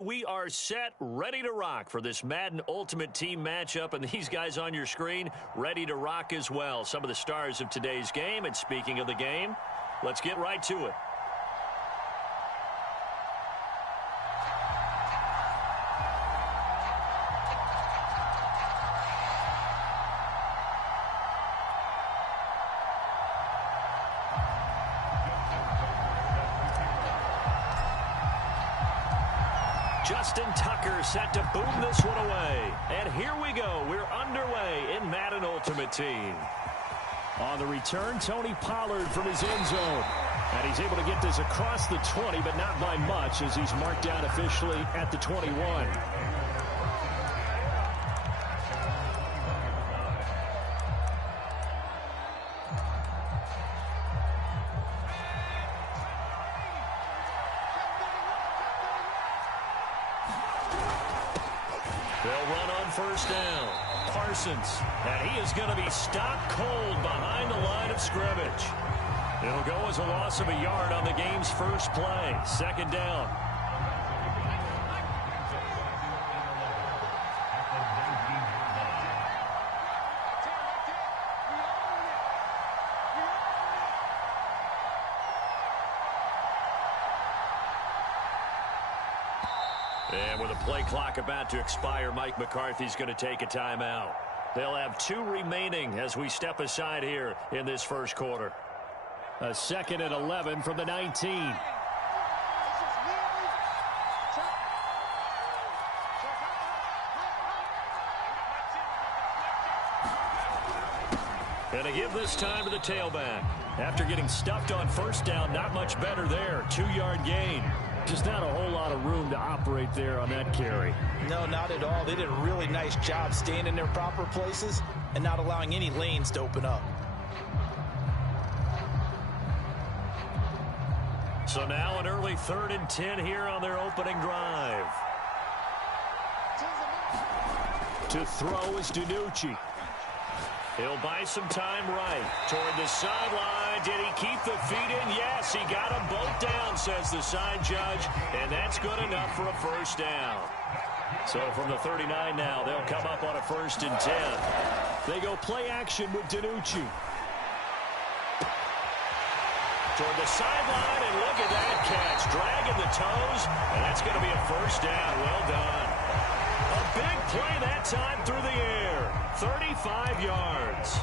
We are set, ready to rock for this Madden Ultimate Team matchup, and these guys on your screen ready to rock as well. Some of the stars of today's game, and speaking of the game, let's get right to it. Justin Tucker set to boom this one away. And here we go. We're underway in Madden Ultimate Team. On the return, Tony Pollard from his end zone. And he's able to get this across the 20, but not by much as he's marked down officially at the 21. They'll run on first down. Parsons, and he is going to be stopped cold behind the line of scrimmage. It'll go as a loss of a yard on the game's first play. Second down. And with a play clock about to expire, Mike McCarthy's going to take a timeout. They'll have 2 remaining as we step aside here in this first quarter. A 2nd and 11 from the 19. And to give this time to the tailback. After getting stuffed on first down, not much better there. 2-yard gain. Just not a whole lot of room to operate there on that carry. No, not at all. They did a really nice job staying in their proper places and not allowing any lanes to open up. So now an early 3rd and 10 here on their opening drive. To throw is DiNucci. He'll buy some time right toward the sideline. Did he keep the feet in? Yes, he got them both down, says the side judge, and that's good enough for a first down. So from the 39 now, they'll come up on a 1st and 10. They go play action with DiNucci. Toward the sideline, and look at that catch. Dragging the toes, and that's going to be a first down. Well done. A big play that time through the air. 35 yards.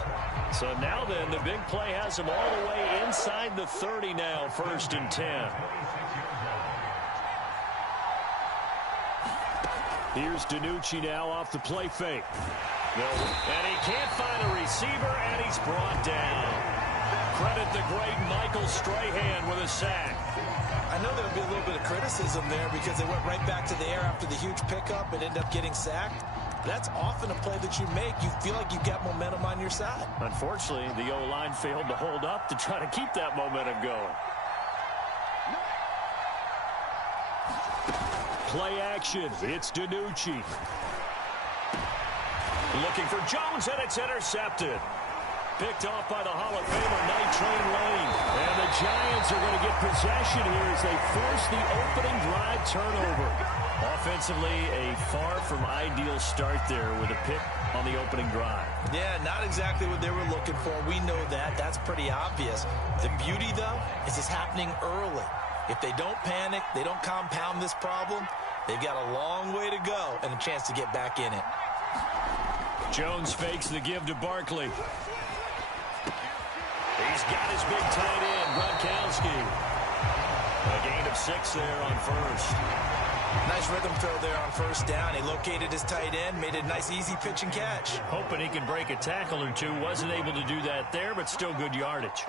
So now then, the big play has him all the way inside the 30 now, 1st and 10. Here's DiNucci now off the play fake. And he can't find a receiver, and he's brought down. Credit the great Michael Strahan with a sack. I know there'll be a little bit of criticism there because they went right back to the air after the huge pickup and ended up getting sacked. That's often a play that you make. You feel like you've got momentum on your side. Unfortunately, the O-line failed to hold up to try to keep that momentum going. Play action. It's DiNucci. Looking for Jones, and it's intercepted. Picked off by the Hall of Famer, Night Train Lane. And the Giants are going to get possession here as they force the opening drive turnover. Offensively, a far from ideal start there with a pick on the opening drive. Yeah, not exactly what they were looking for. We know that. That's pretty obvious. The beauty, though, is it's happening early. If they don't panic, they don't compound this problem, they've got a long way to go and a chance to get back in it. Jones fakes the give to Barkley. He's got his big tight end, Gronkowski. A gain of 6 there on first. Nice rhythm throw there on first down. He located his tight end, made a nice easy pitch and catch. Hoping he can break a tackle or two. Wasn't able to do that there, but still good yardage.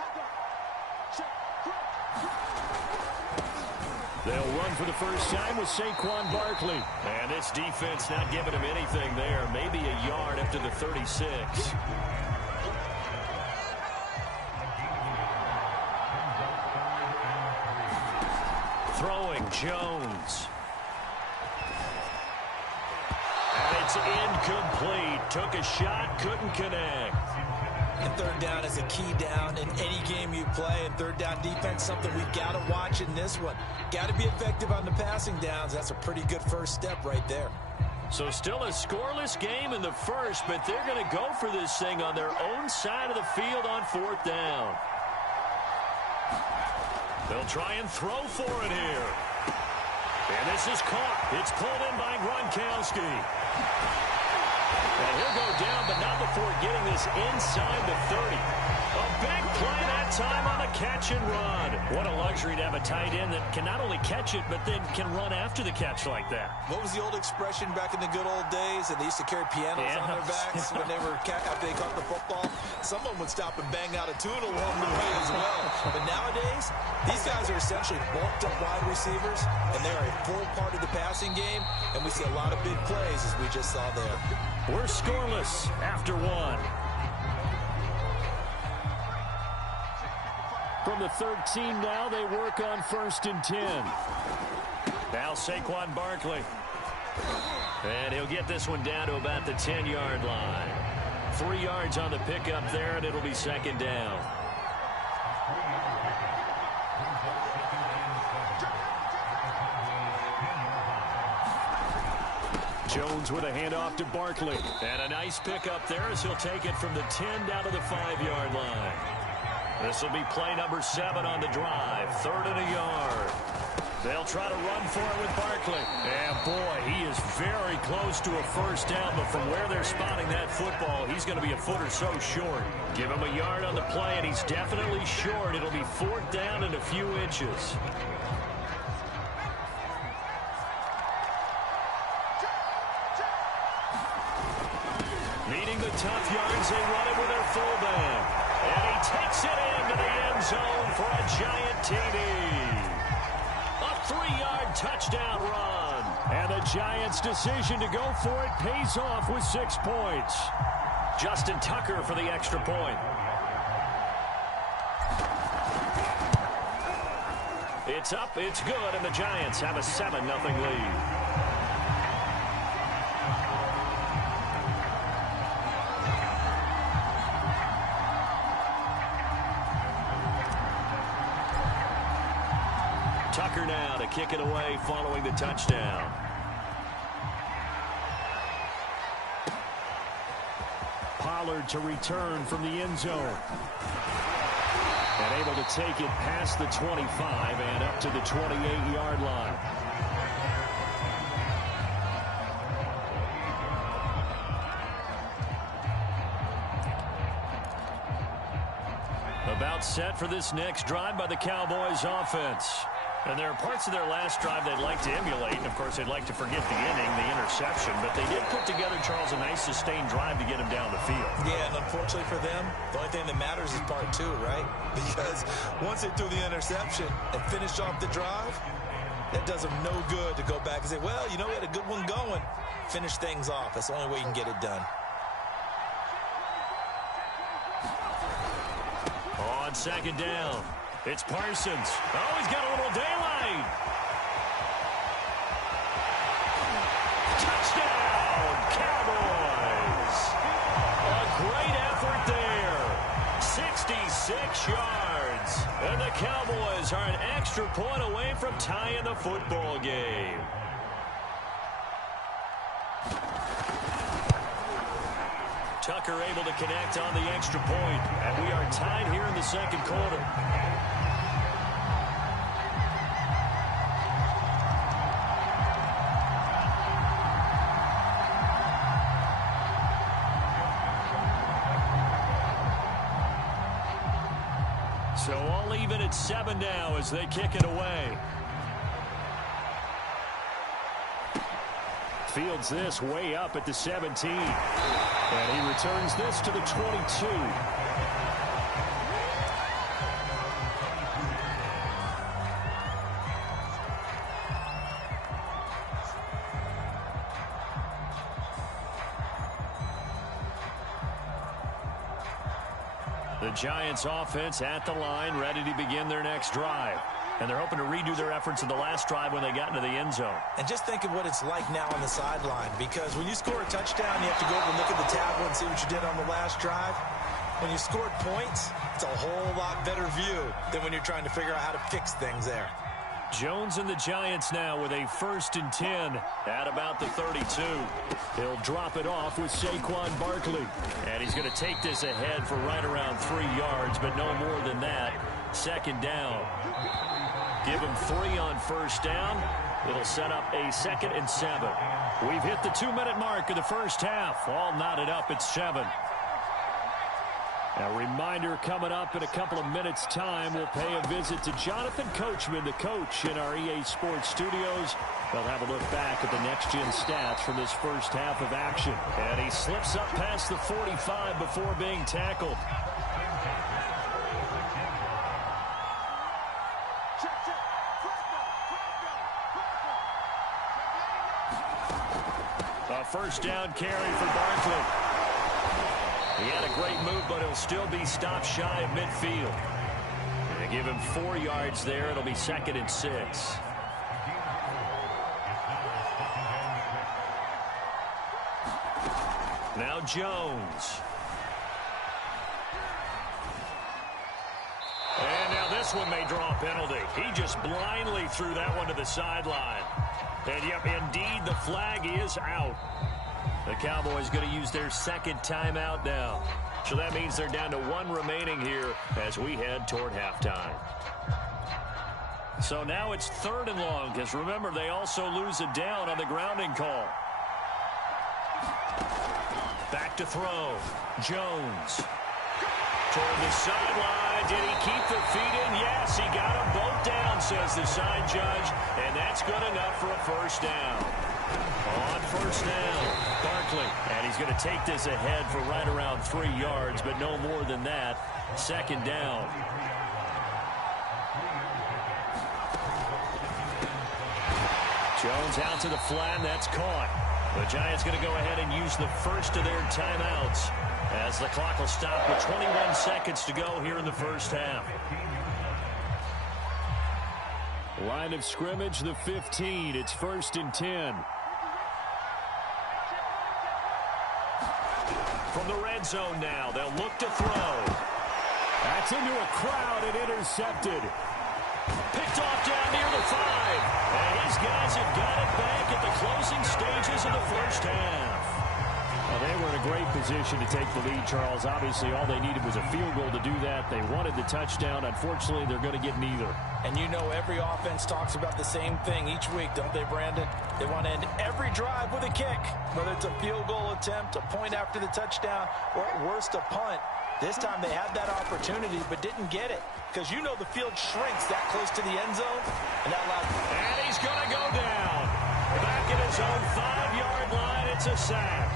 They'll run for the first time with Saquon Barkley. And this defense not giving him anything there. Maybe a yard up to the 36. Throwing Jones. And it's incomplete. Took a shot, couldn't connect. And third down is a key down in any game you play. And third down defense, something we've got to watch in this one. Got to be effective on the passing downs. That's a pretty good first step right there. So still a scoreless game in the first, but they're going to go for this thing on their own side of the field on fourth down. They'll try and throw for it here. And this is caught. It's pulled in by Gronkowski. And he'll go down, but not before getting this inside the 30. A big play that time on the catch and run. What a luxury to have a tight end that can not only catch it, but then can run after the catch like that. What was the old expression back in the good old days? And they used to carry pianos on their backs when they were after they caught the football. Someone would stop and bang out a tune along the way as well. But nowadays, these guys are essentially bulked up wide receivers, and they are a full part of the passing game. And we see a lot of big plays, as we just saw there. We're scoreless after one. From the 13 now, they work on 1st and 10. Now Saquon Barkley. And he'll get this one down to about the 10-yard line. 3 yards on the pickup there, and it'll be 2nd down. Jones with a handoff to Barkley. And a nice pickup there as he'll take it from the 10 down to the 5-yard line. This will be play number 7 on the drive. 3rd and a yard. They'll try to run for it with Barkley. And boy, he is very close to a first down, but from where they're spotting that football, he's going to be a foot or so short. Give him a yard on the play, and he's definitely short. It'll be 4th down and a few inches. Needing the tough yards, they run it with their fullback. And he takes it into the end zone for a giant TD. A 3-yard touchdown run. And the Giants' decision to go for it pays off with 6 points. Justin Tucker for the extra point. It's up, it's good, and the Giants have a 7-0 lead. Tucker now to kick it away following the touchdown. Pollard to return from the end zone. And able to take it past the 25 and up to the 28-yard line. About set for this next drive by the Cowboys offense. And there are parts of their last drive they'd like to emulate. And, of course, they'd like to forget the inning, the interception. But they did put together, Charles, a nice sustained drive to get him down the field. Yeah, and unfortunately for them, the only thing that matters is part 2, right? Because once they threw the interception and finished off the drive, that does them no good to go back and say, well, you know, we had a good one going. Finish things off. That's the only way you can get it done. On 2nd down. It's Parsons. Oh, he's got a little daylight. Touchdown, Cowboys. A great effort there. 66 yards. And the Cowboys are an extra point away from tying the football game. Tucker able to connect on the extra point. And we are tied here in the 2nd quarter. So all even at 7 now as they kick it away. Fields this way up at the 17. And he returns this to the 22. The Giants offense at the line, ready to begin their next drive. And they're hoping to redo their efforts in the last drive when they got into the end zone. And just think of what it's like now on the sideline, because when you score a touchdown, you have to go over and look at the tablet and see what you did on the last drive. when you scored points, it's a whole lot better view than when you're trying to figure out how to fix things there. Jones and the Giants now with a 1st and 10 at about the 32. He'll drop it off with Saquon Barkley. And he's going to take this ahead for right around 3 yards, but no more than that. 2nd down. Give him 3 on 1st down. It'll set up a 2nd and 7. We've hit the 2-minute mark of the first half. All knotted up at 7. A reminder coming up in a couple of minutes' time. We'll pay a visit to Jonathan Coachman, the coach in our EA Sports studios. They'll have a look back at the next-gen stats from this first half of action. And he slips up past the 45 before being tackled. A 1st down carry for Barkley. He had a great move, but he'll still be stopped shy of midfield. They give him 4 yards there. It'll be 2nd and 6. Now Jones. And now this one may draw a penalty. He just blindly threw that one to the sideline. And yep, indeed, the flag is out. The Cowboys going to use their 2nd timeout now. So that means they're down to 1 remaining here as we head toward halftime. So now it's 3rd and long, because remember, they also lose a down on the grounding call. Back to throw. Jones. Toward the sideline. Did he keep the feet in? Yes, he got them both down, says the side judge. And that's good enough for a 1st down. On 1st down, Barkley. And he's going to take this ahead for right around 3 yards, but no more than that. 2nd down. Jones out to the flat, and that's caught. The Giants going to go ahead and use the first of their timeouts as the clock will stop with 21 seconds to go here in the first half. Line of scrimmage, the 15. It's 1st and 10. From the red zone now, they'll look to throw. That's into a crowd and intercepted. Picked off down near the 5. And his guys have got it back at the closing stages of the first half. Well, they were in a great position to take the lead, Charles. Obviously, all they needed was a field goal to do that. They wanted the touchdown. Unfortunately, they're going to get neither. And you know every offense talks about the same thing each week, don't they, Brandon? They want to end every drive with a kick, whether it's a field goal attempt, a point after the touchdown, or at worst, a punt. This time they had that opportunity but didn't get it because you know the field shrinks that close to the end zone. And he's going to go down. Back at his own 5-yard line, it's a sack.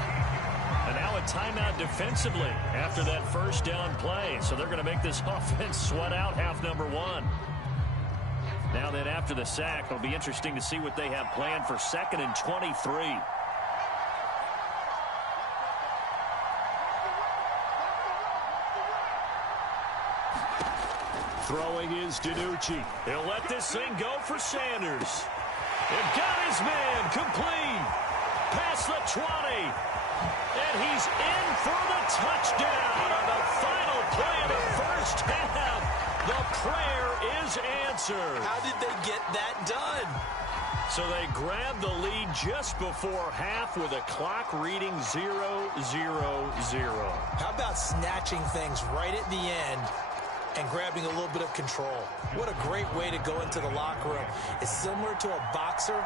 And now a timeout defensively after that first down play. So they're going to make this offense sweat out half number 1. Now then after the sack, it'll be interesting to see what they have planned for 2nd and 23. Throwing is DiNucci. He'll let this thing go for Sanders. They've got his man complete. Past the 20. And he's in for the touchdown on the final play of the first half. The prayer is answered. How did they get that done? So they grabbed the lead just before half with a clock reading 0-0-0. How about snatching things right at the end and grabbing a little bit of control? What a great way to go into the locker room. It's similar to a boxer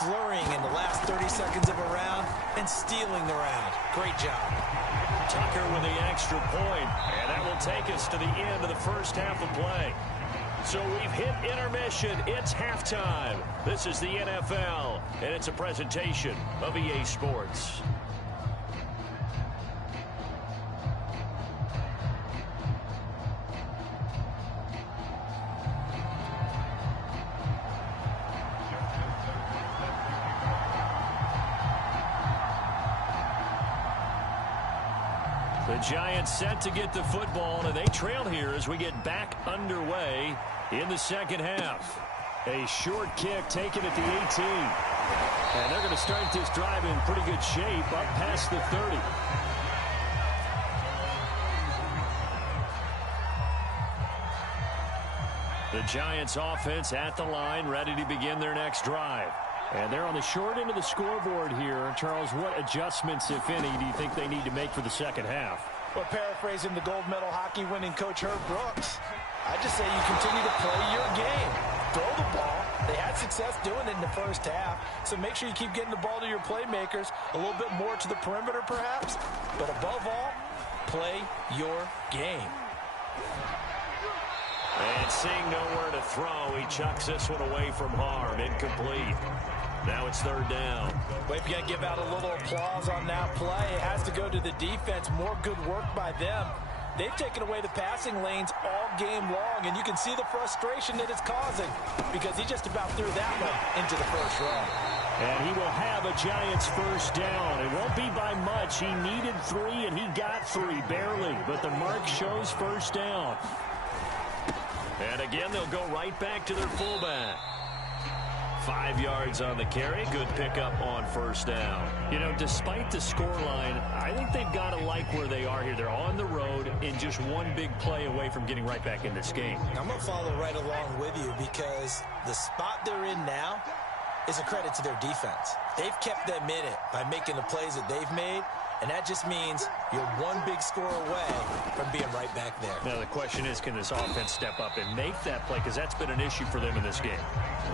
flurrying in the last 30 seconds of a round and stealing the round. Great job. Tucker with the extra point, and that will take us to the end of the first half of play. So we've hit intermission. It's halftime. This is the NFL, and it's a presentation of EA Sports. The Giants set to get the football, and they trail here as we get back underway in the second half. A short kick taken at the 18. And they're going to start this drive in pretty good shape up past the 30. The Giants offense at the line, ready to begin their next drive. And they're on the short end of the scoreboard here. Charles, what adjustments, if any, do you think they need to make for the second half? Well, paraphrasing the gold medal hockey winning coach Herb Brooks, I just say you continue to play your game. Throw the ball. They had success doing it in the first half, so make sure you keep getting the ball to your playmakers, a little bit more to the perimeter perhaps, but above all, play your game. And seeing nowhere to throw, he chucks this one away from harm. Incomplete. Now it's third down. Well, if you're going to give out a little applause on that play, it has to go to the defense. More good work by them. They've taken away the passing lanes all game long, and you can see the frustration that it's causing because he just about threw that one into the first row. And he will have a Giants first down. It won't be by much. He needed 3, and he got 3, barely. But the mark shows first down. And again, they'll go right back to their fullback. 5 yards on the carry. Good pickup on first down. You know, despite the scoreline, I think they've got to like where they are here. They're on the road and just one big play away from getting right back in this game. I'm going to follow right along with you because the spot they're in now is a credit to their defense. They've kept them in it by making the plays that they've made, and that just means you're one big score away from being right back there. Now the question is, can this offense step up and make that play? Because that's been an issue for them in this game.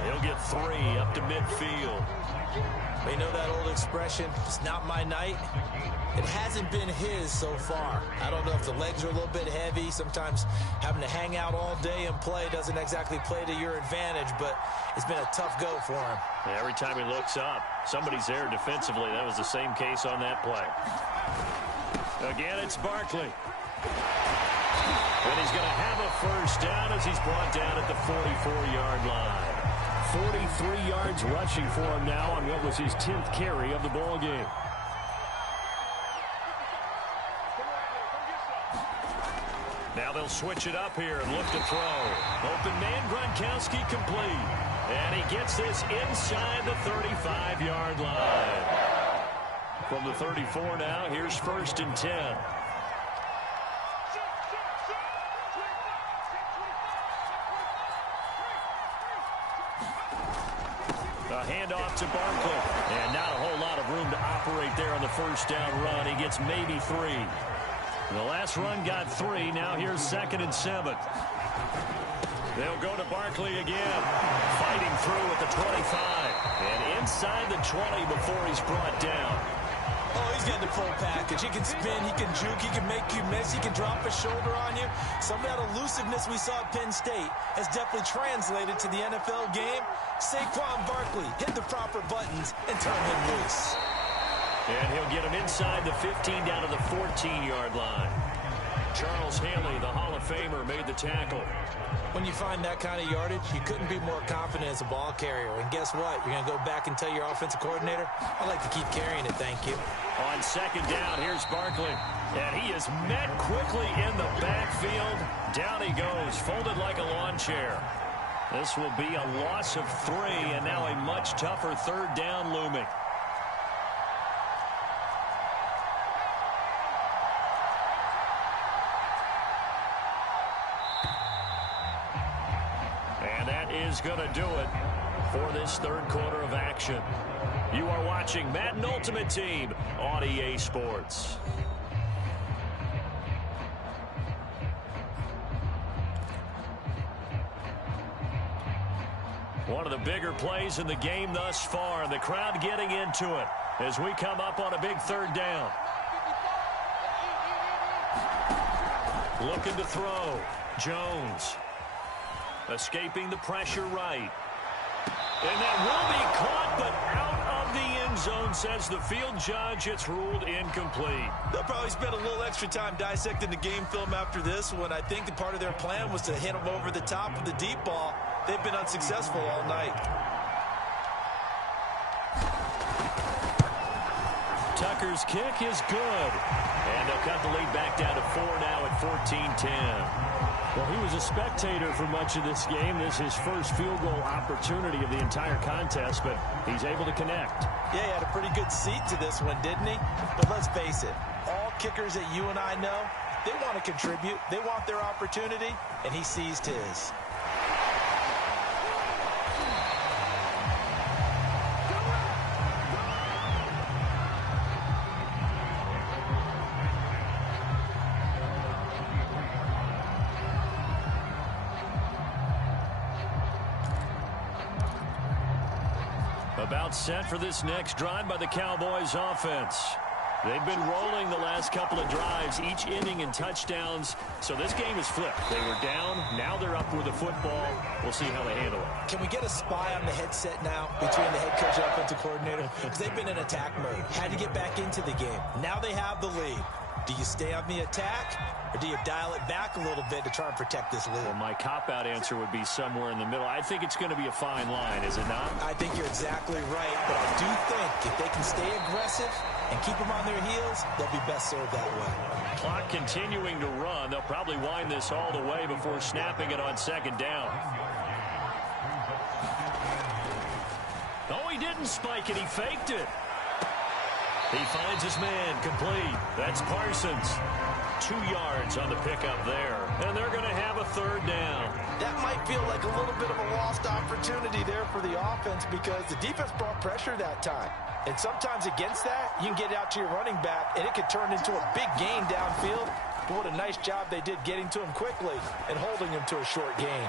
He'll get 3 up to midfield. You know that old expression, it's not my night? It hasn't been his so far. I don't know if the legs are a little bit heavy. Sometimes having to hang out all day and play doesn't exactly play to your advantage, but it's been a tough go for him. Yeah, every time he looks up, somebody's there defensively. That was the same case on that play. Again, it's Barkley. And he's going to have a first down as he's brought down at the 44-yard line. 43 yards rushing for him now on what was his 10th carry of the ball game. Now they'll switch it up here and look to throw. Open man, Gronkowski complete. And he gets this inside the 35-yard line. From the 34 now, here's 1st and 10. A handoff to Barkley. And not a whole lot of room to operate there on the first down run. He gets maybe 3. The last run got 3. Now here's 2nd and 7. They'll go to Barkley again. Fighting through at the 25. And inside the 20 before he's brought down. Oh, he's got the full package. He can spin, he can juke, he can make you miss, he can drop a shoulder on you. Some of that elusiveness we saw at Penn State has definitely translated to the NFL game. Saquon Barkley hit the proper buttons and turn him loose. And he'll get him inside the 15 down to the 14-yard line. Charles Haley, the Hall of Famer, made the tackle. When you find that kind of yardage, you couldn't be more confident as a ball carrier. And guess what? You're going to go back and tell your offensive coordinator, I'd like to keep carrying it, thank you. On 2nd down, here's Barkley. And he is met quickly in the backfield. Down he goes, folded like a lawn chair. This will be a loss of 3, and now a much tougher 3rd down looming. Is going to do it for this 3rd quarter of action. You are watching Madden Ultimate Team on EA Sports. One of the bigger plays in the game thus far, and the crowd getting into it as we come up on a big 3rd down. Looking to throw. Jones. Escaping the pressure right. And that will be caught, but out of the end zone, says the field judge. It's ruled incomplete. They'll probably spend a little extra time dissecting the game film after this one. I think part of their plan was to hit them over the top of the deep ball. They've been unsuccessful all night. Tucker's kick is good. And they'll cut the lead back down to 4 now at 14-10. Well, he was a spectator for much of this game. This is his first field goal opportunity of the entire contest, but he's able to connect. Yeah, he had a pretty good seat to this one, didn't he? But let's face it, all kickers that you and I know, they want to contribute. They want their opportunity, and he seized his. About set for this next drive by the Cowboys offense. They've been rolling the last couple of drives, each inning in touchdowns. So this game is flipped. They were down. Now they're up with the football. We'll see how they handle it. Can we get a spy on the headset now between the head coach and offensive coordinator? Because they've been in attack mode. Had to get back into the game. Now they have the lead. Do you stay on the attack, or do you dial it back a little bit to try and protect this lead? Well, my cop-out answer would be somewhere in the middle. I think it's going to be a fine line, is it not? I think you're exactly right, but I do think if they can stay aggressive and keep them on their heels, they'll be best served that way. Clock continuing to run. They'll probably wind this all the way before snapping it on second down. Oh, he didn't spike it. He faked it. He finds his man complete. That's Parsons. 2 yards on the pickup there. And they're going to have a third down. That might feel like a little bit of a lost opportunity there for the offense because the defense brought pressure that time. And sometimes against that, you can get out to your running back, and it could turn into a big gain downfield. But what a nice job they did getting to him quickly and holding him to a short gain.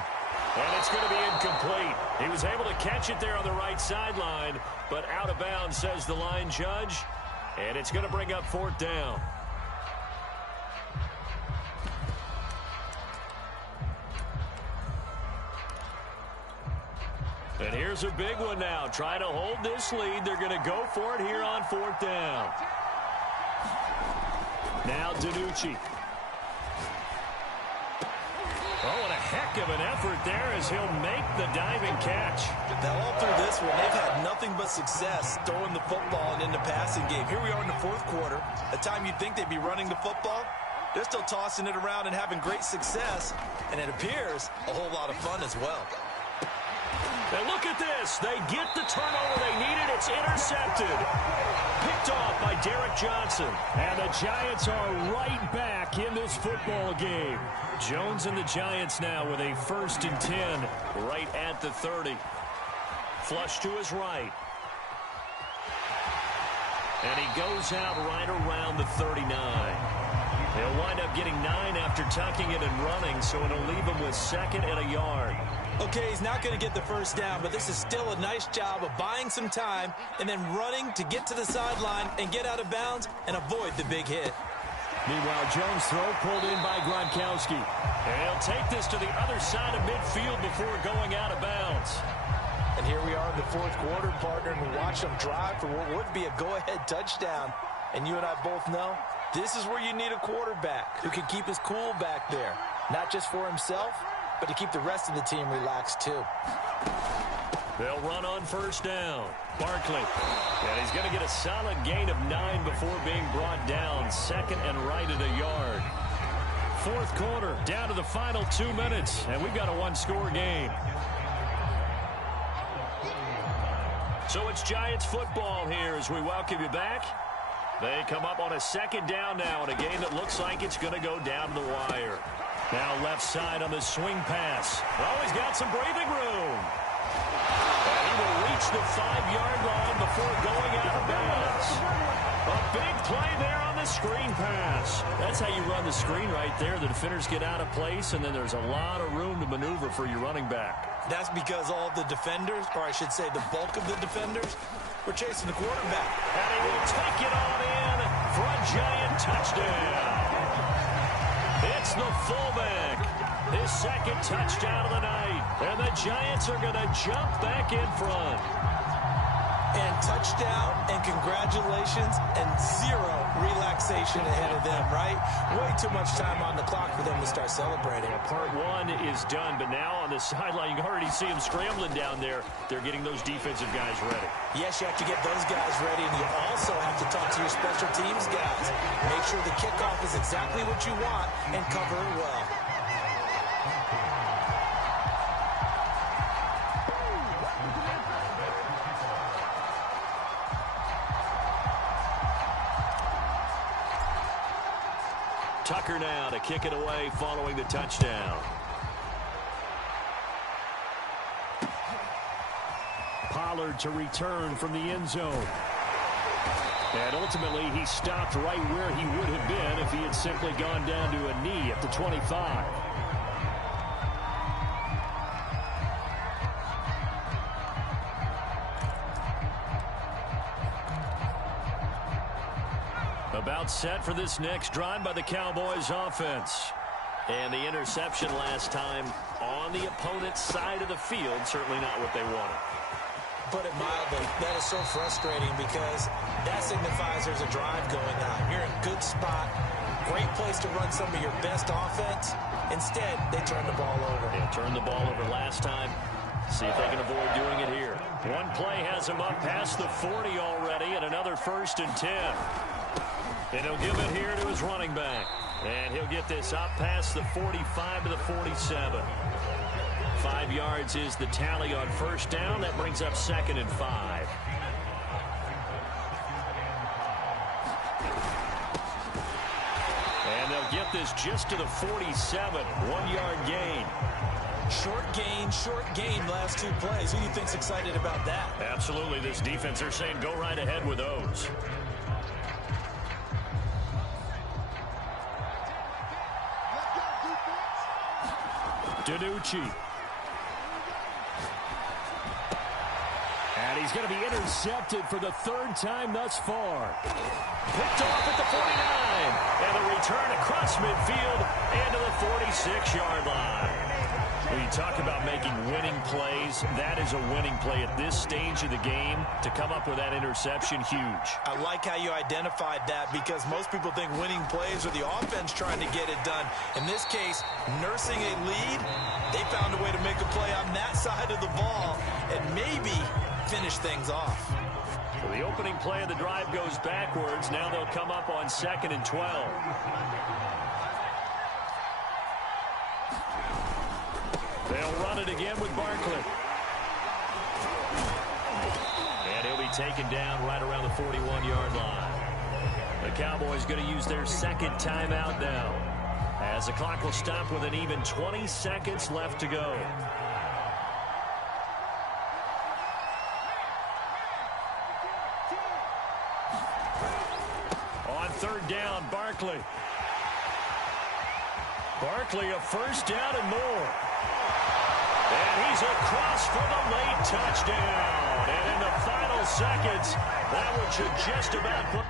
And it's going to be incomplete. He was able to catch it there on the right sideline, but out of bounds, says the line judge. And it's going to bring up fourth down. And here's a big one now. Trying to hold this lead. They're going to go for it here on fourth down. Now DiNucci. Oh, and a heck of an effort there as he'll make the diving catch. Now, all through this one, they've had nothing but success throwing the football and in the passing game. Here we are in the fourth quarter, a time you'd think they'd be running the football. They're still tossing it around and having great success, and it appears a whole lot of fun as well. And look at this. They get the turnover they needed. It's intercepted. Picked off by Derek Johnson. And the Giants are right back in this football game. Jones and the Giants now with a 1st and 10 right at the 30. Flush to his right. And he goes out right around the 39. He'll wind up getting 9 after tucking it and running, so it'll leave him with 2nd and a yard. Okay, he's not going to get the first down, but this is still a nice job of buying some time and then running to get to the sideline and get out of bounds and avoid the big hit. Meanwhile, Jones' throw pulled in by Gronkowski. And he'll take this to the other side of midfield before going out of bounds. And here we are in the fourth quarter, partner, and we watch them drive for what would be a go-ahead touchdown. And you and I both know this is where you need a quarterback who can keep his cool back there, not just for himself, but to keep the rest of the team relaxed too. They'll run on first down. Barkley. And he's going to get a solid gain of 9 before being brought down. 2nd and right at a yard. Fourth quarter, down to the final 2 minutes, and we've got a one-score game. So it's Giants football here as we welcome you back. They come up on a 2nd down now in a game that looks like it's going to go down the wire. Now left side on the swing pass. Oh, he's got some breathing room. And he will reach the 5-yard line before going out of bounds. A big play there on the screen pass. That's how you run the screen right there. The defenders get out of place, and then there's a lot of room to maneuver for your running back. That's because all the defenders, or I should say the bulk of the defenders, were chasing the quarterback. And he will take it on in for a Giant touchdown. It's the fullback. His 2nd touchdown of the night. And the Giants are going to jump back in front. And touchdown and congratulations and 0 relaxation ahead of them, right? Way too much time on the clock for them to start celebrating. Part 1 is done, but now on the sideline, you can already see them scrambling down there. They're getting those defensive guys ready. Yes, you have to get those guys ready, and you also have to talk to your special teams guys. Make sure the kickoff is exactly what you want and cover it well. Tucker now to kick it away following the touchdown. Pollard to return from the end zone. And ultimately, he stopped right where he would have been if he had simply gone down to a knee at the 25. gets set for this next drive by the Cowboys offense. And the interception last time on the opponent's side of the field, certainly not what they wanted. Put it mildly, that is so frustrating because that signifies there's a drive going on. You're in a good spot, great place to run some of your best offense. Instead, they turn the ball over. They turned the ball over last time. See if they can avoid doing it here. One play has him up past the 40 already, and another 1st and 10. And he'll give it here to his running back. And he'll get this up past the 45 to the 47. 5 yards is the tally on 1st down. That brings up 2nd and 5. And they'll get this just to the 47. 1-yard gain. Short gain, last 2 plays. Who do you think's excited about that? Absolutely. This defense, they're saying go right ahead with those. DiNucci. And he's going to be intercepted for the 3rd time thus far. Picked off at the 49. And a return across midfield and to the 46-yard line. When you talk about making winning plays, that is a winning play at this stage of the game. To come up with that interception, huge. I like how you identified that because most people think winning plays are the offense trying to get it done. In this case, nursing a lead, they found a way to make a play on that side of the ball and maybe finish things off. So the opening play of the drive goes backwards. Now they'll come up on 2nd and 12. They'll run it again with Barkley. And he'll be taken down right around the 41-yard line. The Cowboys going to use their 2nd timeout now, as the clock will stop with an even 20 seconds left to go. On 3rd down, Barkley. Barkley, a 1st down and more. And he's across for the late touchdown. And in the final seconds, that one should just about put...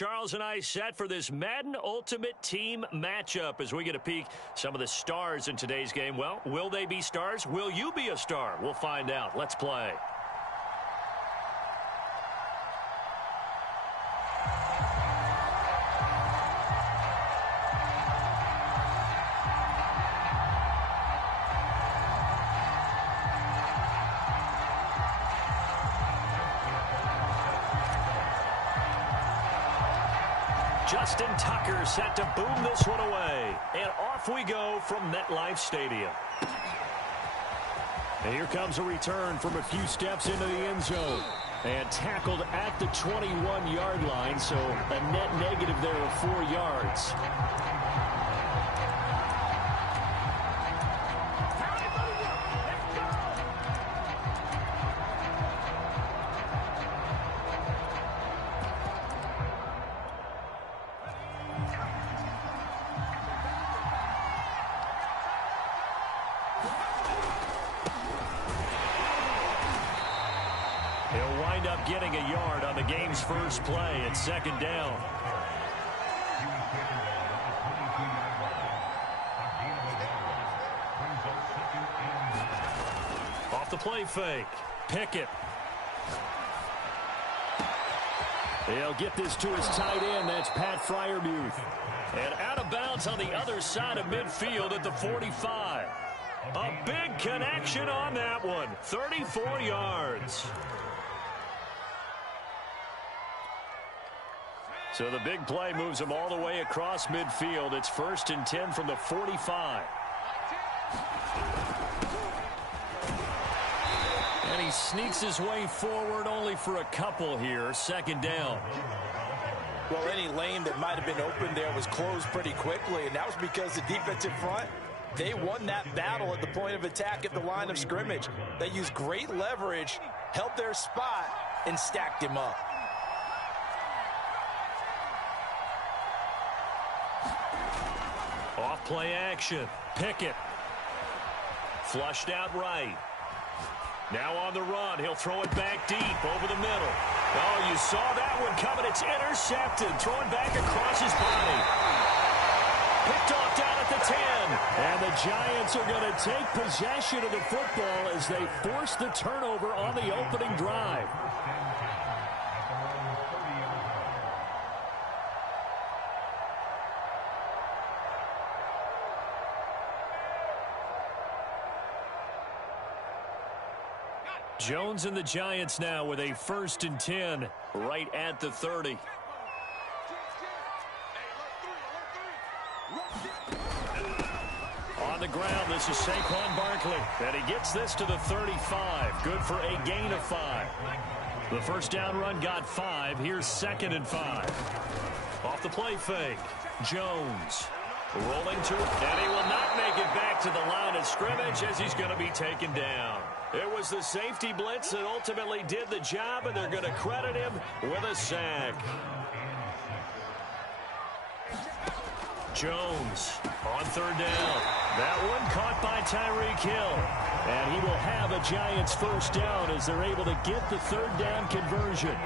Charles and I set for this Madden Ultimate Team matchup as we get a peek some of the stars in today's game. Well, will they be stars? Will you be a star? We'll find out. Let's play. Justin Tucker set to boom this one away. And off we go from MetLife Stadium. And here comes a return from a few steps into the end zone. And tackled at the 21-yard line, so a net negative there of 4 yards. He'll wind up getting a yard on the game's first play at second down. Off the play fake. Pickett. He'll get this to his tight end. That's Pat Freiermuth. And out of bounds on the other side of midfield at the 45. A big connection on that one. 34 yards. So the big play moves him all the way across midfield. It's 1st and 10 from the 45. And he sneaks his way forward only for a couple here. Second down. Well, any lane that might have been open there was closed pretty quickly, and that was because the defensive front, they won that battle at the point of attack at the line of scrimmage. They used great leverage, held their spot, and stacked him up. Off play action. Pickett. Flushed out right. Now on the run. He'll throw it back deep over the middle. Oh, you saw that one coming. It's intercepted. Thrown back across his body. Picked off down at the 10. And the Giants are going to take possession of the football as they force the turnover on the opening drive. Jones and the Giants now with a 1st and 10 right at the 30. On the ground, this is Saquon Barkley. And he gets this to the 35. Good for a gain of 5. The first down run got 5. Here's 2nd and 5. Off the play fake. Jones rolling to it. And he will not make it back to the line of scrimmage as he's going to be taken down. It was the safety blitz that ultimately did the job, and they're going to credit him with a sack. Jones on 3rd down. That one caught by Tyreek Hill. And he will have a Giants first down as they're able to get the 3rd down conversion.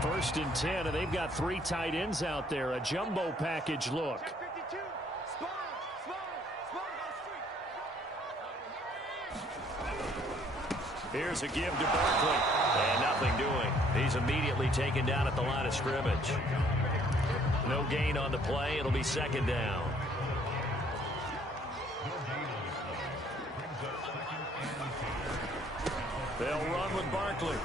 1st and 10, and they've got 3 tight ends out there. A jumbo package look. Here's a give to Barkley. And nothing doing. He's immediately taken down at the line of scrimmage. No gain on the play. It'll be 2nd down. They'll run with Barkley.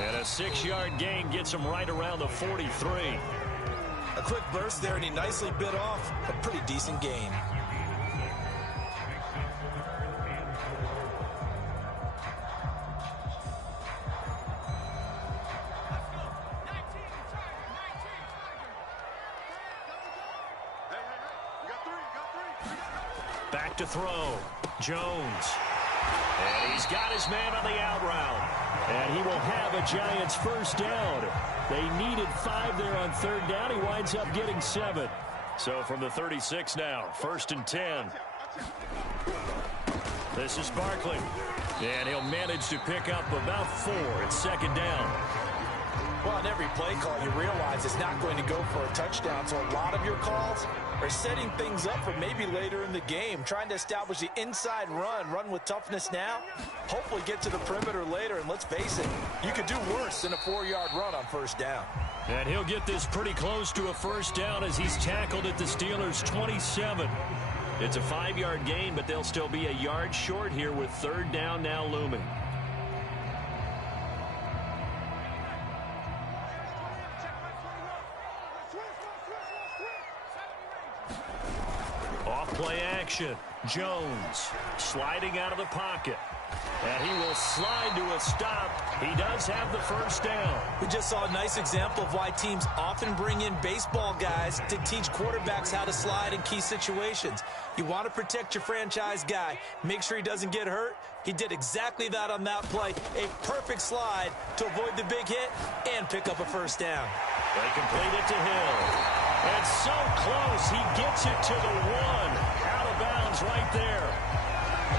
And a 6-yard gain gets him right around the 43. A quick burst there, and he nicely bit off a pretty decent gain. Back to throw. Jones. And he's got his man on the out route. And he will have a Giants first down. They needed 5 there on 3rd down. He winds up getting 7. So from the 36 now, 1st and 10. This is Barkley. And he'll manage to pick up about 4 at 2nd down. Well, on every play call, you realize it's not going to go for a touchdown, so a lot of your calls are setting things up for maybe later in the game, trying to establish the inside run with toughness now, hopefully get to the perimeter later, and let's face it, you could do worse than a 4-yard run on first down. And he'll get this pretty close to a first down as he's tackled at the Steelers' 27. It's a 5-yard gain, but they'll still be a yard short here with third down now looming. Off-play action. Jones sliding out of the pocket. And he will slide to a stop. He does have the first down. We just saw a nice example of why teams often bring in baseball guys to teach quarterbacks how to slide in key situations. You want to protect your franchise guy. Make sure he doesn't get hurt. He did exactly that on that play. A perfect slide to avoid the big hit and pick up a first down. They complete it to Hill. And so close, he gets it to the 1. Out of bounds right there.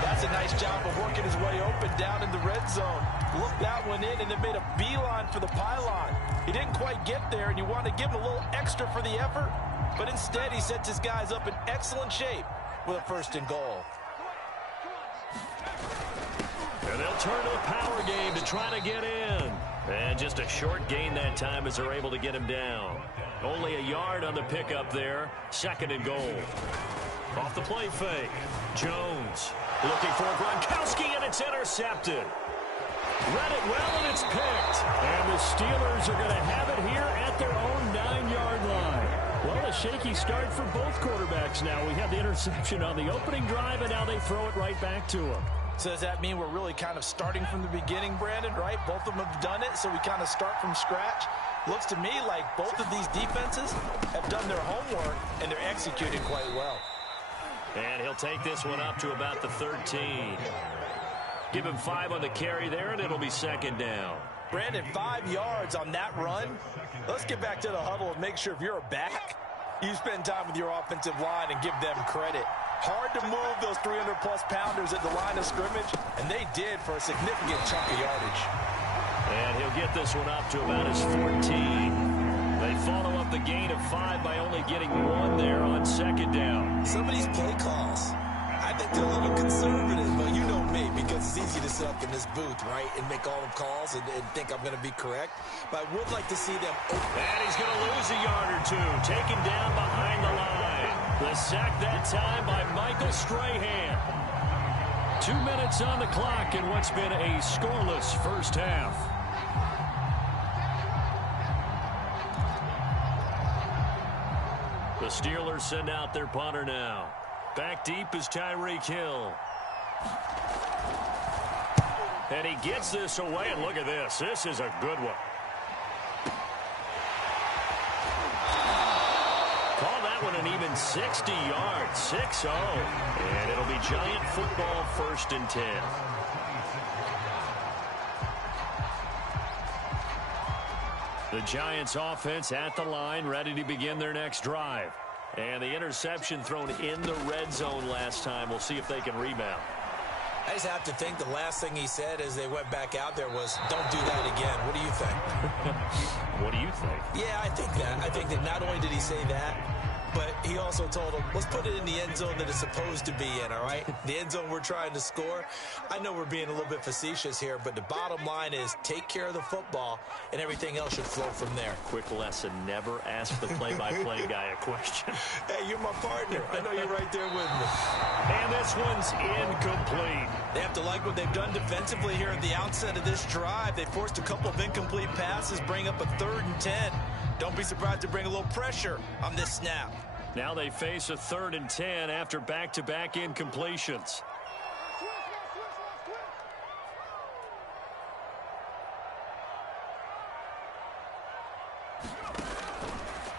That's a nice job of working his way open down in the red zone. Look, that one in, and it made a beeline for the pylon. He didn't quite get there, and you want to give him a little extra for the effort, but instead he sets his guys up in excellent shape with a 1st and goal. And they'll turn to the power game to try to get in. And just a short gain that time as they're able to get him down. Only a yard on the pickup there. 2nd and goal. Off the play fake. Jones looking for Gronkowski, and it's intercepted. Read it well, and it's picked. And the Steelers are going to have it here at their own 9-yard line. Well, a shaky start for both quarterbacks now. We had the interception on the opening drive, and now they throw it right back to him. So does that mean we're really kind of starting from the beginning, Brandon, right? Both of them have done it, so we kind of start from scratch. Looks to me like both of these defenses have done their homework, and they're executing quite well. And he'll take this one up to about the 13. Give him 5 on the carry there, and it'll be 2nd down. Brandon, 5 yards on that run. Let's get back to the huddle and make sure if you're a back, you spend time with your offensive line and give them credit. Hard to move those 300-plus pounders at the line of scrimmage, and they did for a significant chunk of yardage. And he'll get this one up to about his 14. They follow up the gain of 5 by only getting 1 there on 2nd down. Some of these play calls, I think they're a little conservative, but you know me, because it's easy to sit up in this booth, right, and make all the calls and think I'm going to be correct. But I would like to see them open. And he's going to lose a yard or 2, taken down behind the line. The sack that time by Michael Strahan. 2 minutes on the clock in what's been a scoreless first half. The Steelers send out their punter now. Back deep is Tyreek Hill. And he gets this away, and look at this. This is a good one. Call that one an even 60 yards. 6-0. And it'll be Giant football 1st and 10. The Giants offense at the line, ready to begin their next drive. And the interception thrown in the red zone last time. We'll see if they can rebound. I just have to think the last thing he said as they went back out there was, don't do that again. What do you think? What do you think? Yeah, I think that. I think that not only did he say that, but he also told him, let's put it in the end zone that it's supposed to be in, all right? The end zone we're trying to score. I know we're being a little bit facetious here, but the bottom line is take care of the football, and everything else should flow from there. Quick lesson, never ask the play-by-play guy a question. Hey, you're my partner. I know you're right there with me. And this one's incomplete. They have to like what they've done defensively here at the outset of this drive. They forced a couple of incomplete passes, bring up a 3rd and 10. Don't be surprised to bring a little pressure on this snap. Now they face a 3rd and 10 after back-to-back incompletions.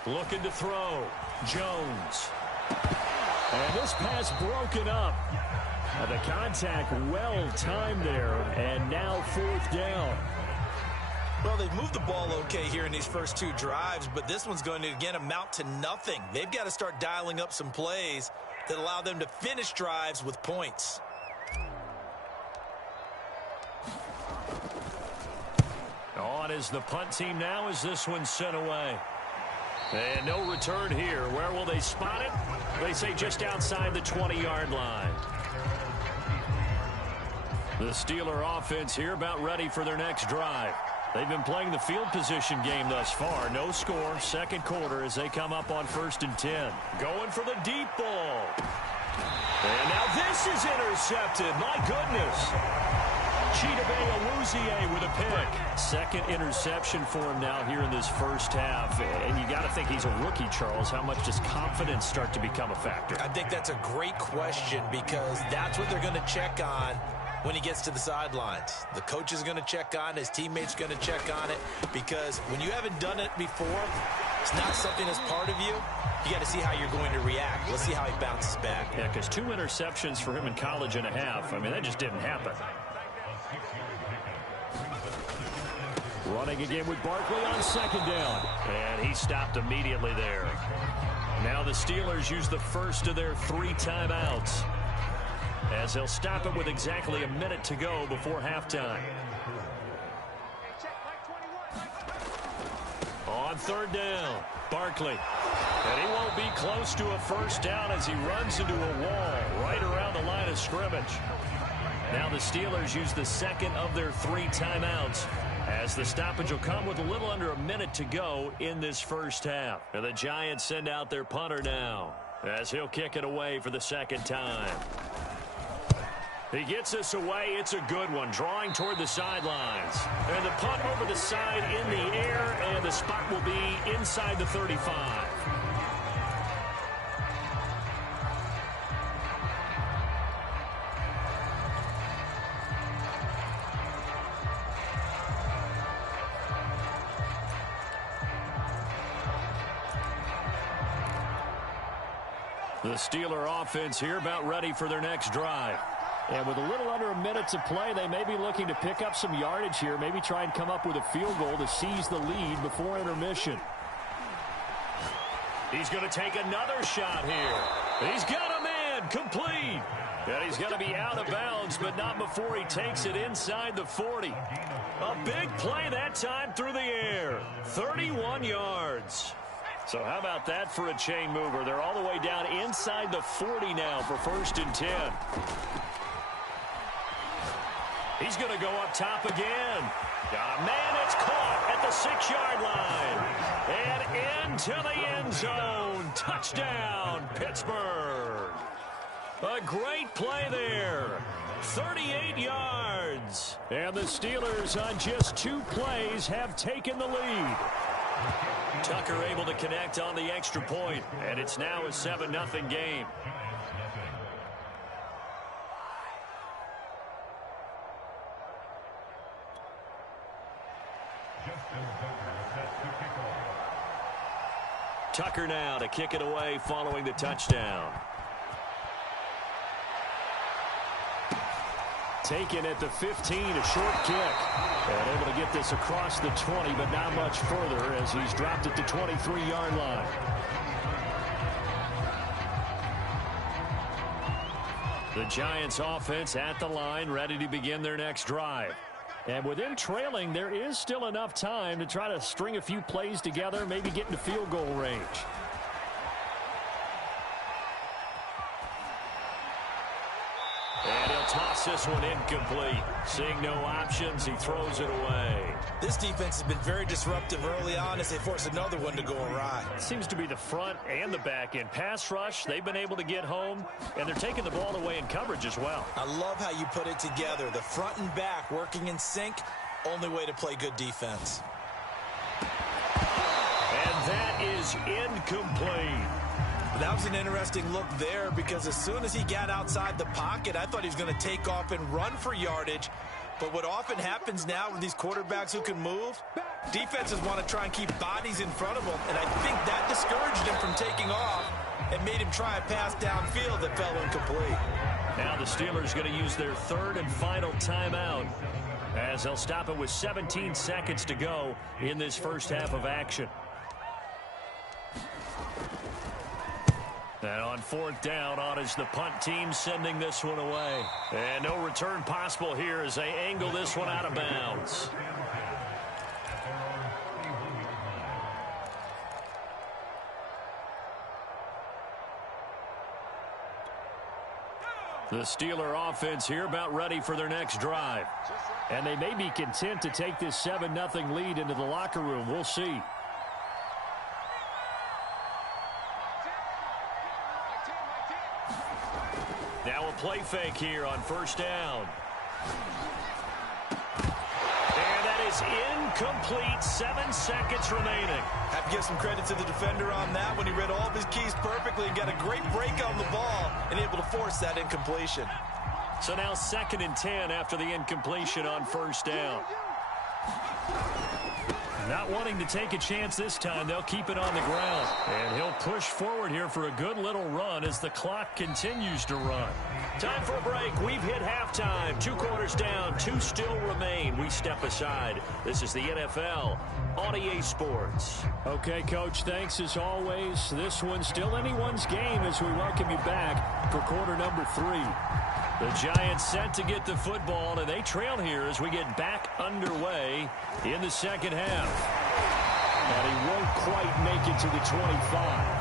Looking to throw. Jones. And this pass broken up. The contact well timed there, and now 4th down. Well, they've moved the ball okay here in these first 2 drives, but this one's going to, again, amount to nothing. They've got to start dialing up some plays that allow them to finish drives with points. On on is the punt team now as this one's sent away. And no return here. Where will they spot it? They say just outside the 20-yard line. The Steeler offense here about ready for their next drive. They've been playing the field position game thus far. No score, second quarter as they come up on 1st and 10. Going for the deep ball. And now this is intercepted. My goodness. Chidobe Awuzie with a pick. Second interception for him now here in this first half. And you got to think he's a rookie, Charles. How much does confidence start to become a factor? I think that's a great question because that's what they're going to check on when he gets to the sidelines. The coach is going to check on it. His teammates going to check on it because when you haven't done it before, it's not something that's part of you. You got to see how you're going to react. Let's see how he bounces back. Yeah, because 2 interceptions for him in college and a half. I mean, that just didn't happen. Running again with Barkley on second down. And he stopped immediately there. Now the Steelers use the first of their 3 timeouts, as they'll stop it with exactly a minute to go before halftime. On 3rd down, Barkley. And he won't be close to a first down as he runs into a wall right around the line of scrimmage. Now the Steelers use the second of their 3 timeouts, as the stoppage will come with a little under a minute to go in this first half. And the Giants send out their punter now, as he'll kick it away for the second time. He gets this away. It's a good one, drawing toward the sidelines. And the punt over the side in the air, and the spot will be inside the 35. The Steeler offense here about ready for their next drive. And with a little under a minute to play, they may be looking to pick up some yardage here, maybe try and come up with a field goal to seize the lead before intermission. He's going to take another shot here. He's got a man, complete. And he's going to be out of bounds, but not before he takes it inside the 40. A big play that time through the air. 31 yards. So how about that for a chain mover? They're all the way down inside the 40 now for 1st and 10. He's going to go up top again. Got a man, it's caught at the 6-yard line. And into the end zone. Touchdown, Pittsburgh. A great play there. 38 yards. And the Steelers on just 2 plays have taken the lead. Tucker able to connect on the extra point, and it's now a 7-0 game. Tucker now to kick it away following the touchdown. Taken at the 15, a short kick. And able to get this across the 20, but not much further as he's dropped at the 23-yard line. The Giants offense at the line, ready to begin their next drive. And with them trailing, there is still enough time to try to string a few plays together, maybe get into field goal range. And he'll toss this one incomplete. Seeing no options, he throws it away. This defense has been very disruptive early on as they force another one to go awry. It seems to be the front and the back end. Pass rush, they've been able to get home, and they're taking the ball away in coverage as well. I love how you put it together. The front and back working in sync, only way to play good defense. And that is incomplete. That was an interesting look there because as soon as he got outside the pocket, I thought he was going to take off and run for yardage. But what often happens now with these quarterbacks who can move, defenses want to try and keep bodies in front of them. And I think that discouraged him from taking off and made him try a pass downfield that fell incomplete. Now the Steelers going to use their 3rd and final timeout as they'll stop it with 17 seconds to go in this first half of action. And on 4th down, on is the punt team sending this one away. And no return possible here as they angle this one out of bounds. The Steeler offense here about ready for their next drive. And they may be content to take this 7-0 lead into the locker room. We'll see. Now a play fake here on first down. And that is incomplete. 7 seconds remaining. Have to give some credit to the defender on that when he read all of his keys perfectly and got a great break on the ball and able to force that incompletion. So now 2nd and 10 after the incompletion on first down. Not wanting to take a chance this time, they'll keep it on the ground. And he'll push forward here for a good little run as the clock continues to run. Time for a break. We've hit halftime. 2 quarters down, 2 still remain. We step aside. This is the NFL on EA Sports. Okay, Coach, thanks as always. This one's still anyone's game as we welcome you back for quarter number 3. The Giants set to get the football, and they trail here as we get back underway in the second half. And he won't quite make it to the 25.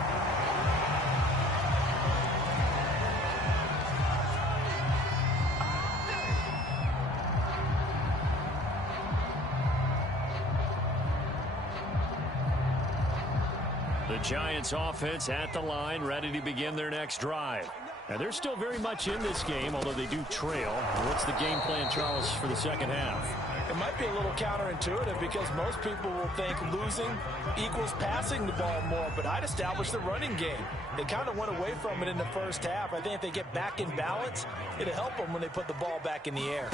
The Giants offense at the line, ready to begin their next drive. Now, they're still very much in this game, although they do trail. What's the game plan, Charles, for the second half? It might be a little counterintuitive because most people will think losing equals passing the ball more, but I'd establish the running game. They kind of went away from it in the first half. I think if they get back in balance, it'll help them when they put the ball back in the air.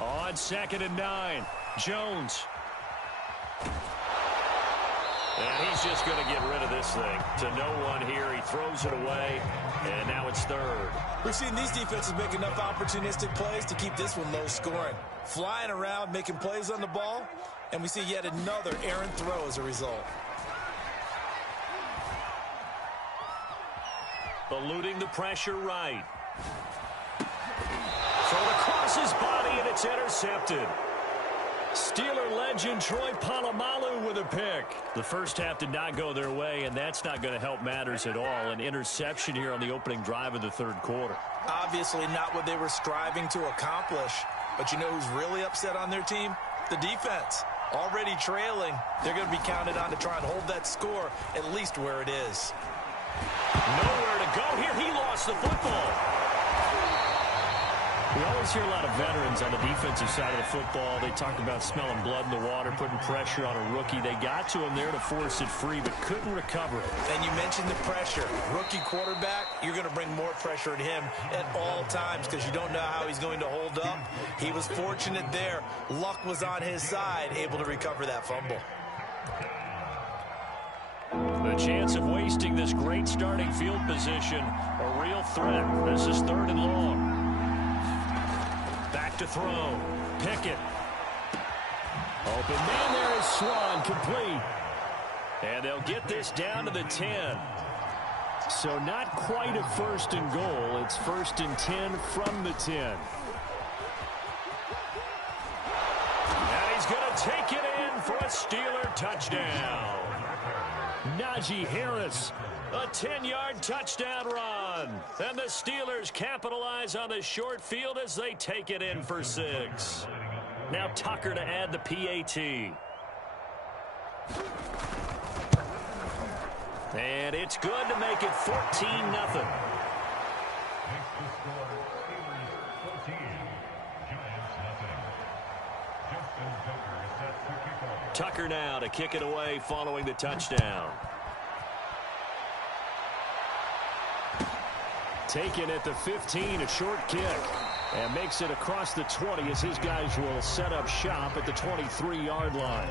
On 2nd and 9, Jones. And he's just going to get rid of this thing. To no one here. He throws it away, and now it's 3rd. We've seen these defenses make enough opportunistic plays to keep this one low scoring. Flying around, making plays on the ball, and we see yet another errant throw as a result. Eluding the pressure right. Thrown across his body, and it's intercepted. Steeler legend Troy Polamalu with a pick. The first half did not go their way, and that's not going to help matters at all. An interception here on the opening drive of the 3rd quarter. Obviously not what they were striving to accomplish. But you know who's really upset on their team? The defense. Already trailing. They're going to be counted on to try and hold that score at least where it is. Nowhere to go here. He lost the football. We always hear a lot of veterans on the defensive side of the football. They talk about smelling blood in the water, putting pressure on a rookie. They got to him there to force it free, but couldn't recover it. And you mentioned the pressure. Rookie quarterback, you're going to bring more pressure at him at all times because you don't know how he's going to hold up. He was fortunate there. Luck was on his side, able to recover that fumble. The chance of wasting this great starting field position, a real threat. This is 3rd and long. Back to throw. Pickett. Open man there is Swan, complete. And they'll get this down to the 10. So not quite a 1st and goal. It's 1st and 10 from the 10. And he's going to take it in for a Steeler touchdown. Najee Harris. A 10-yard touchdown run. And the Steelers capitalize on the short field as they take it in for 6. Now Tucker to add the PAT. And it's good to make it 14-0. Tucker now to kick it away following the touchdown. Taken at the 15, a short kick. And makes it across the 20 as his guys will set up shop at the 23-yard line.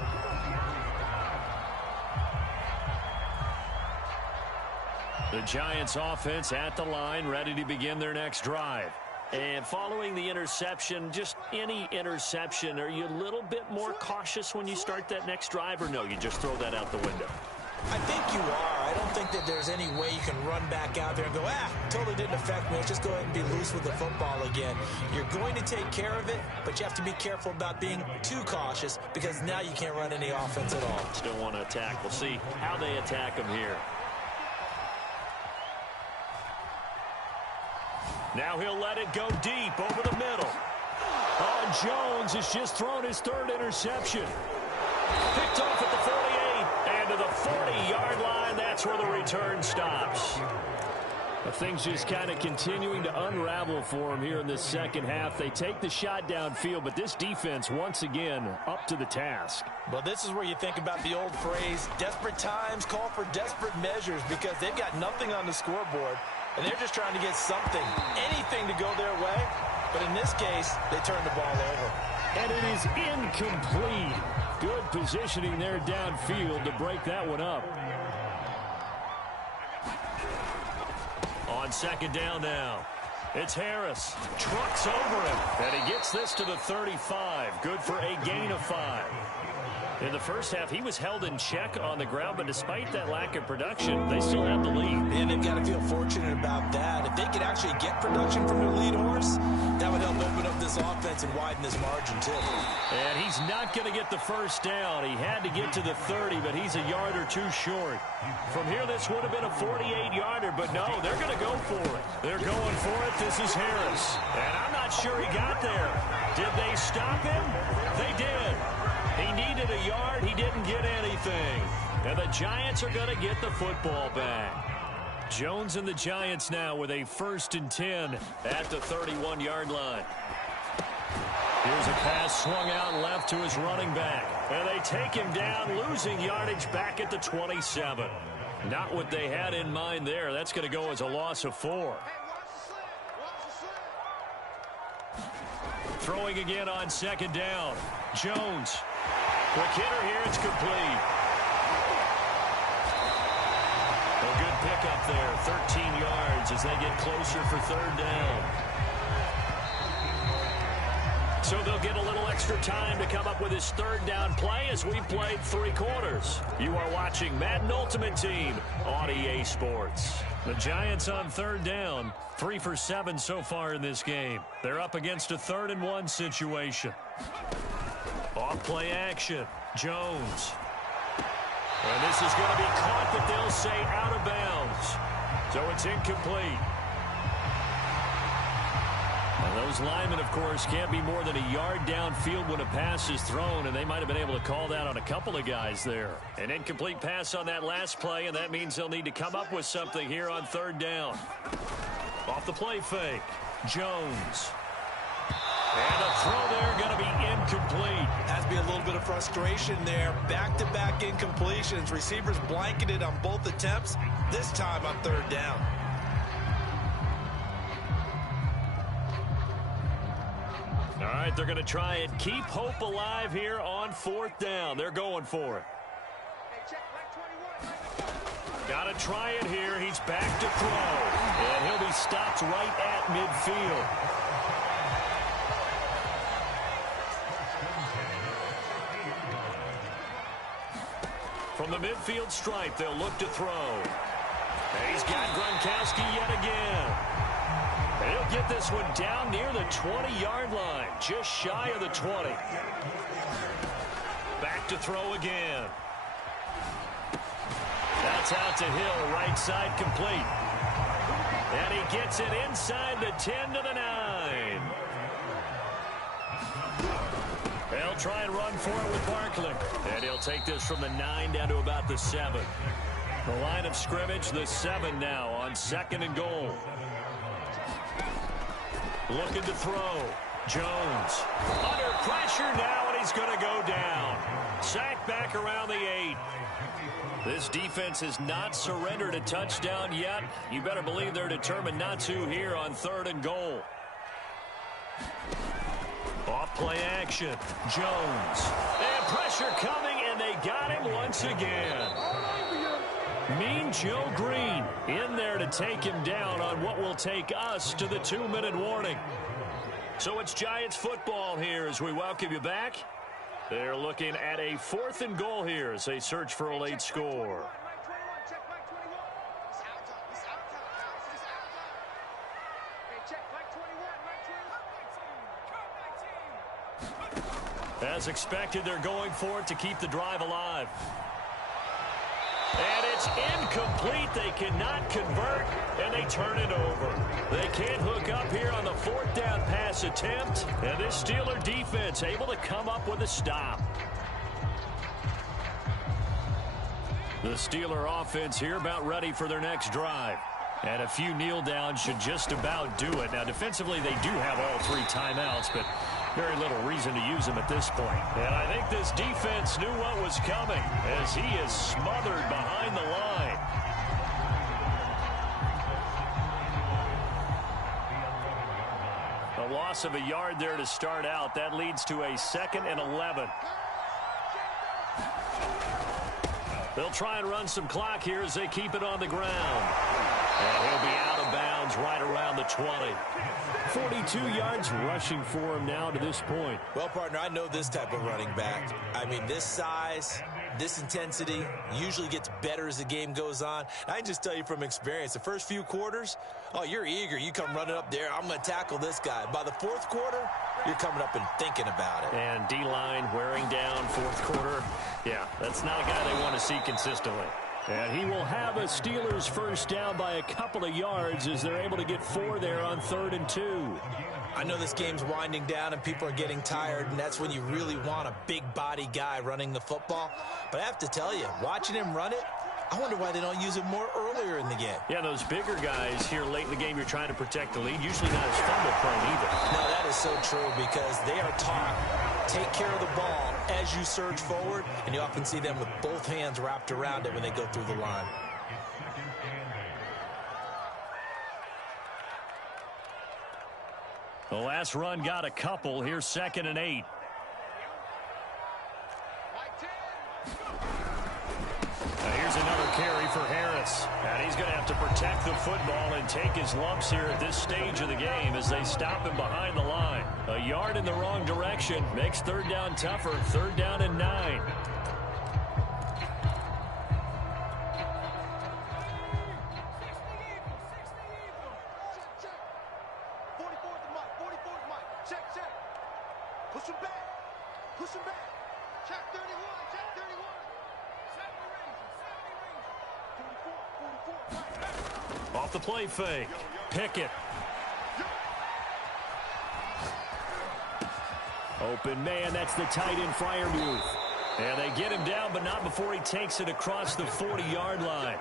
The Giants offense at the line, ready to begin their next drive. And following the interception, just any interception, are you a little bit more cautious when you start that next drive, or no, you just throw that out the window? I think you are. I don't think that there's any way you can run back out there and go, totally didn't affect me. Let's just go ahead and be loose with the football again. You're going to take care of it, but you have to be careful about being too cautious because now you can't run any offense at all. Still want to attack. We'll see how they attack them here. Now he'll let it go deep over the middle. Oh, Jones has just thrown his third interception. Picked off at the 48 and to the 40-yard line. That's where the return stops. Things just kind of continuing to unravel for him here in this second half. They take the shot downfield, but this defense, once again, up to the task. Well, this is where you think about the old phrase, desperate times call for desperate measures, because they've got nothing on the scoreboard, and they're just trying to get something, anything to go their way. But in this case, they turn the ball over. And it is incomplete. Good positioning there downfield to break that one up. On second down now, it's Harris. Trucks over him, and he gets this to the 35. Good for a gain of 5. In the first half, he was held in check on the ground, but despite that lack of production, they still have the lead. And they've got to feel fortunate about that. If they could actually get production from their lead horse, that would help open up this offense and widen this margin, too. And he's not going to get the first down. He had to get to the 30, but he's a yard or two short. From here, this would have been a 48-yarder, but no, they're going to go for it. They're going for it. This is Harris. And I'm not sure he got there. Did they stop him? They did. He needed a yard. He didn't get anything. And the Giants are going to get the football back. Jones and the Giants now with a 1st and 10 at the 31-yard line. Here's a pass swung out left to his running back. And they take him down, losing yardage back at the 27. Not what they had in mind there. That's going to go as a loss of 4. Throwing again on second down. Jones. Quick hitter here. It's complete. A good pickup there. 13 yards as they get closer for third down. So they'll get a little extra time to come up with his third down play as we played 3 quarters. You are watching Madden Ultimate Team on EA Sports. The Giants on third down, 3 for 7 so far in this game. They're up against a 3rd and 1 situation. Off play action, Jones. And this is going to be caught, but they'll say out of bounds. So it's incomplete. And those linemen, of course, can't be more than a yard downfield when a pass is thrown, and they might have been able to call that on a couple of guys there. An incomplete pass on that last play, and that means they'll need to come up with something here on third down. Off the play fake, Jones. And the throw there going to be incomplete. Has to be a little bit of frustration there. Back-to-back incompletions. Receivers blanketed on both attempts, this time on third down. All right, they're going to try and keep hope alive here on 4th down. They're going for it. Got to try it here. He's back to throw. And he'll be stopped right at midfield. From the midfield stripe, they'll look to throw. And he's got Gronkowski yet again. He'll get this one down near the 20-yard line, just shy of the 20. Back to throw again. That's out to Hill, right side complete. And he gets it inside the 10 to the 9. They'll try and run for it with Barkley. And he'll take this from the 9 down to about the 7. The line of scrimmage, the 7 now on 2nd and goal. Looking to throw. Jones. Under pressure now, and he's going to go down. Sacked back around the 8. This defense has not surrendered a touchdown yet. You better believe they're determined not to here on 3rd and goal. Off play action. Jones. And pressure coming, and they got him once again. Mean Joe Green in there to take him down on what will take us to the 2-minute warning. So it's Giants football here as we welcome you back. They're looking at a 4th and goal here as they search for a late score. As expected, they're going for it to keep the drive alive. And it's incomplete. They cannot convert, and they turn it over. They can't hook up here on the fourth down pass attempt. And this Steeler defense able to come up with a stop. The Steeler offense here about ready for their next drive. And a few kneel downs should just about do it. Now, defensively, they do have all 3 timeouts, but very little reason to use them at this point. And I think this defense knew what was coming as he is smothered behind the line. A loss of a yard there to start out. That leads to a 2nd and 11. They'll try and run some clock here as they keep it on the ground. And he'll be out of bounds right around the 20. 42 yards rushing for him now to this point. Well, partner, I know this type of running back. I mean, this size, this intensity usually gets better as the game goes on. I can just tell you from experience, the first few quarters, oh, you're eager. You come running up there, I'm going to tackle this guy. By the fourth quarter, you're coming up and thinking about it. And D-line wearing down fourth quarter. Yeah, that's not a guy they want to see consistently. And he will have a Steelers first down by a couple of yards as they're able to get 4 there on 3rd and 2. I know this game's winding down and people are getting tired, and that's when you really want a big body guy running the football. But I have to tell you, watching him run it, I wonder why they don't use him more earlier in the game. Yeah, those bigger guys here late in the game, you're trying to protect the lead, usually not as fumble prone either. No, that is so true because they are taught, take care of the ball as you surge forward, and you often see them with both hands wrapped around it when they go through the line. The last run got a couple. Here's 2nd and 8. Now here's another carry for Harris. And he's going to have to protect the football and take his lumps here at this stage of the game as they stop him behind the line. A yard in the wrong direction makes 3rd down tougher. 3rd down and 9. Off the play fake. Pickett. Open man, that's the tight end Freiermuth. And they get him down, but not before he takes it across the 40-yard line.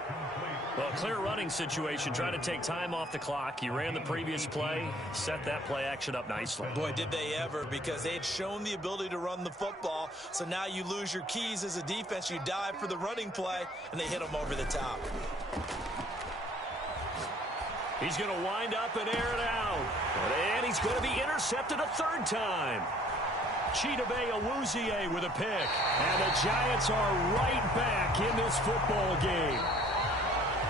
Well, clear running situation, trying to take time off the clock. He ran the previous play, set that play action up nicely. Boy, did they ever, because they had shown the ability to run the football. So now you lose your keys as a defense. You dive for the running play, and they hit him over the top. He's going to wind up and air it out. And he's going to be intercepted a 3rd time. Chidobe Awuzie with a pick. And the Giants are right back in this football game.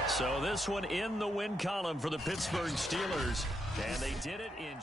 So this one in the win column for the Pittsburgh Steelers. And they did it in...